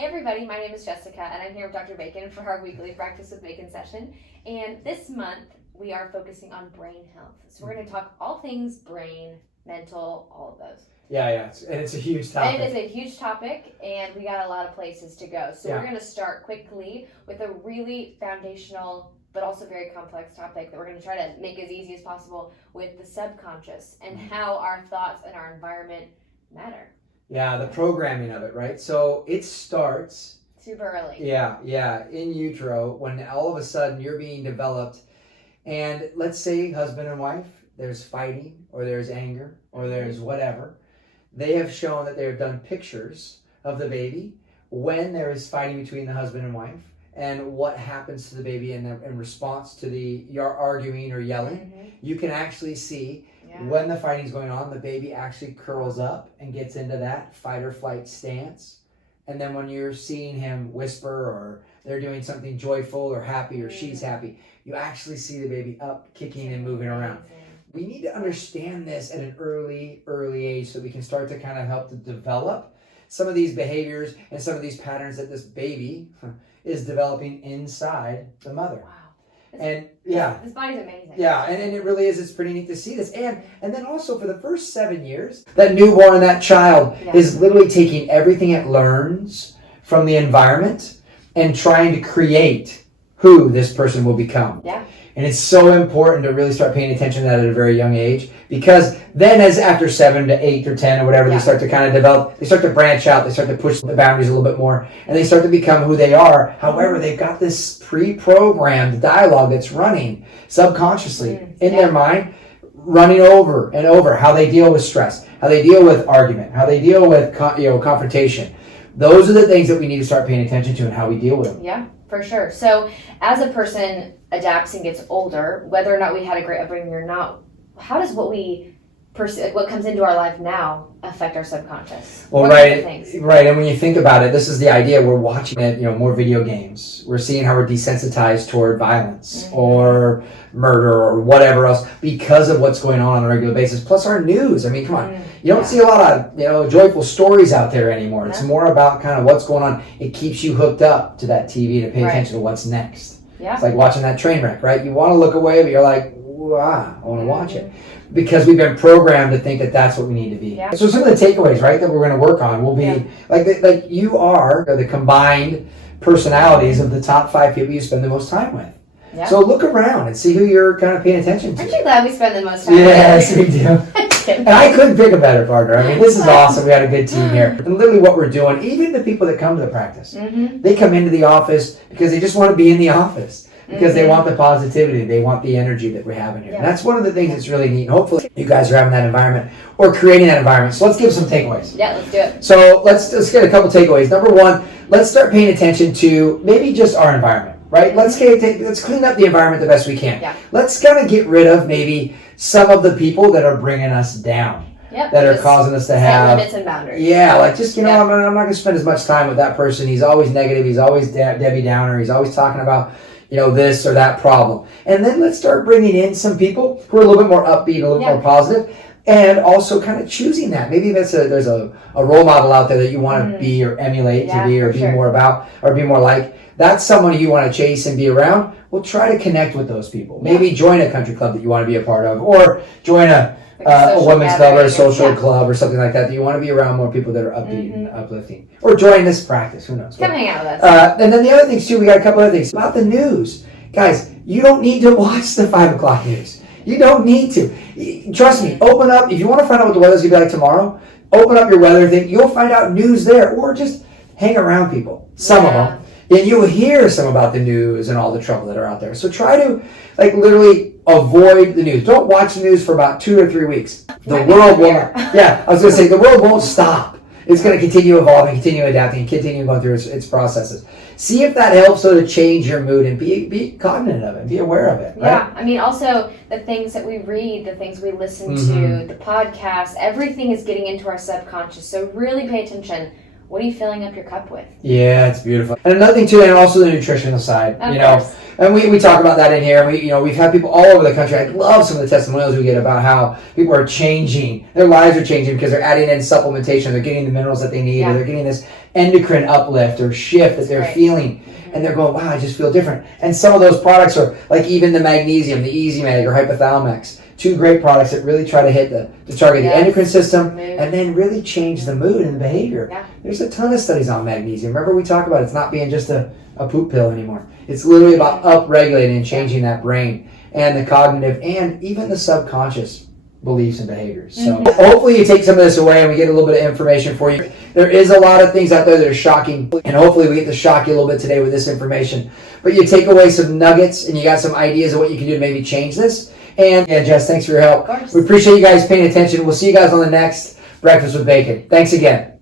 Hey everybody, my name is Jessica and I'm here with Dr. Bacon for our weekly Practice with Bacon session. And this month we are focusing on brain health. So we're going to talk all things brain, mental, all of those. Yeah. And it's a huge topic. It is a huge topic and we got a lot of places to go. So we're going to start quickly with a really foundational but also very complex topic that we're going to try to make as easy as possible with the subconscious and how our thoughts and our environment matter. Yeah, the programming of it, right? So it starts super early. Yeah, in utero, when all of a sudden you're being developed, and let's say husband and wife, there's fighting or there's anger or there's whatever. They have shown that they have done pictures of the baby when there is fighting between the husband and wife and what happens to the baby in response to your arguing or yelling. You can actually see when the fighting's going on, the baby actually curls up and gets into that fight or flight stance. And then when you're seeing him whisper or they're doing something joyful or happy or she's happy, you actually see the baby up, kicking and moving around. We need to understand this at an early age so we can start to kind of help to develop some of these behaviors and some of these patterns that this baby is developing inside the mother. Wow. This body's amazing. Yeah, and it really is. It's pretty neat to see this. And then also for the first 7 years, that newborn, that child is literally taking everything it learns from the environment and trying to create who this person will become. Yeah. And it's so important to really start paying attention to that at a very young age, because then as after 7 to 8 or 10 or whatever, they start to kind of develop, they start to branch out, they start to push the boundaries a little bit more, and they start to become who they are. However, they've got this pre-programmed dialogue that's running subconsciously in their mind, running over and over, how they deal with stress, how they deal with argument, how they deal with confrontation. Those are the things that we need to start paying attention to and how we deal with them. Yeah, for sure. So as a person adapts and gets older, whether or not we had a great upbringing or not, how does what comes into our life now affect our subconscious? Well, right. And when you think about it, this is the idea. We're watching it, more video games. We're seeing how we're desensitized toward violence or murder or whatever else because of what's going on a regular basis. Plus our news. I mean, come on. You don't see a lot of, joyful stories out there anymore. It's more about kind of what's going on. It keeps you hooked up to that TV to pay attention to what's next. Yeah. It's like watching that train wreck, right? You want to look away, but you're like, wow, I want to watch it. Because we've been programmed to think that that's what we need to be. Yeah. So some of the takeaways, right, that we're going to work on will be like you are the combined personalities of the top 5 people you spend the most time with. Yeah. So look around and see who you're kind of paying attention to. Aren't you glad we spend the most time with? Yes, we do. And I couldn't pick a better partner. I mean, this is awesome. We had a good team here. And literally what we're doing, even the people that come to the practice, they come into the office because they just want to be in the office. Because they want the positivity, they want the energy that we have in here. And that's one of the things that's really neat. And hopefully you guys are having that environment or creating that environment. So let's give some takeaways. Yeah, let's do it. So let's get a couple takeaways. Number one, let's start paying attention to maybe just our environment, right? Let's clean up the environment the best we can. Yeah. Let's kind of get rid of maybe some of the people that are bringing us down. That are causing us to have limits and boundaries. Yeah, like just I'm not going to spend as much time with that person. He's always negative. He's always Debbie Downer. He's always talking about this or that problem. And then let's start bringing in some people who are a little bit more upbeat, a little more positive, and also kind of choosing that. Maybe there's a role model out there that you want to be or emulate to be or be more about or be more like. That's someone you want to chase and be around. Well, try to connect with those people. Maybe join a country club that you want to be a part of, or join a women's club or a social club or something like that you want to be around more people that are upbeat and uplifting. Or join this practice, who knows. Come hang out with us. And then the other things too, we got a couple other things. About the news. Guys, you don't need to watch the 5 o'clock news. You don't need to. Trust me, open up, if you want to find out what the weather's going to be like tomorrow, open up your weather thing, you'll find out news there. Or just hang around people, some of them. And you'll hear some about the news and all the trouble that are out there. So try to literally avoid the news. Don't watch the news for about 2 or 3 weeks. The world won't. Yeah, I was going to say, the world won't stop. It's going to continue evolving, continue adapting, continue going through its processes. See if that helps to change your mood and be cognizant of it, be aware of it. Right? Yeah, I mean, also the things that we read, the things we listen to, the podcasts, everything is getting into our subconscious. So really pay attention. what are you filling up your cup with? Yeah, it's beautiful. And another thing too, and also the nutritional side, Of you know, course. and we talk about that in here. We've had people all over the country. I love some of the testimonials we get about how people are changing, their lives are changing because they're adding in supplementation, they're getting the minerals that they need, or they're getting this endocrine uplift or shift that they're feeling, and they're going, wow, I just feel different. And some of those products are like even the magnesium, the Easy Mag or Hypothalamex, two great products that really try to hit to target the endocrine system and then really change the mood and the behavior. Yeah. There's a ton of studies on magnesium. Remember we talked about it's not being just a poop pill anymore. It's literally about up-regulating and changing that brain and the cognitive and even the subconscious beliefs and behaviors. So hopefully you take some of this away and we get a little bit of information for you. There is a lot of things out there that are shocking, and hopefully we get to shock you a little bit today with this information. But you take away some nuggets and you got some ideas of what you can do to maybe change this. And yeah, Jess, thanks for your help. Of course. We appreciate you guys paying attention. We'll see you guys on the next Breakfast with Bacon. Thanks again.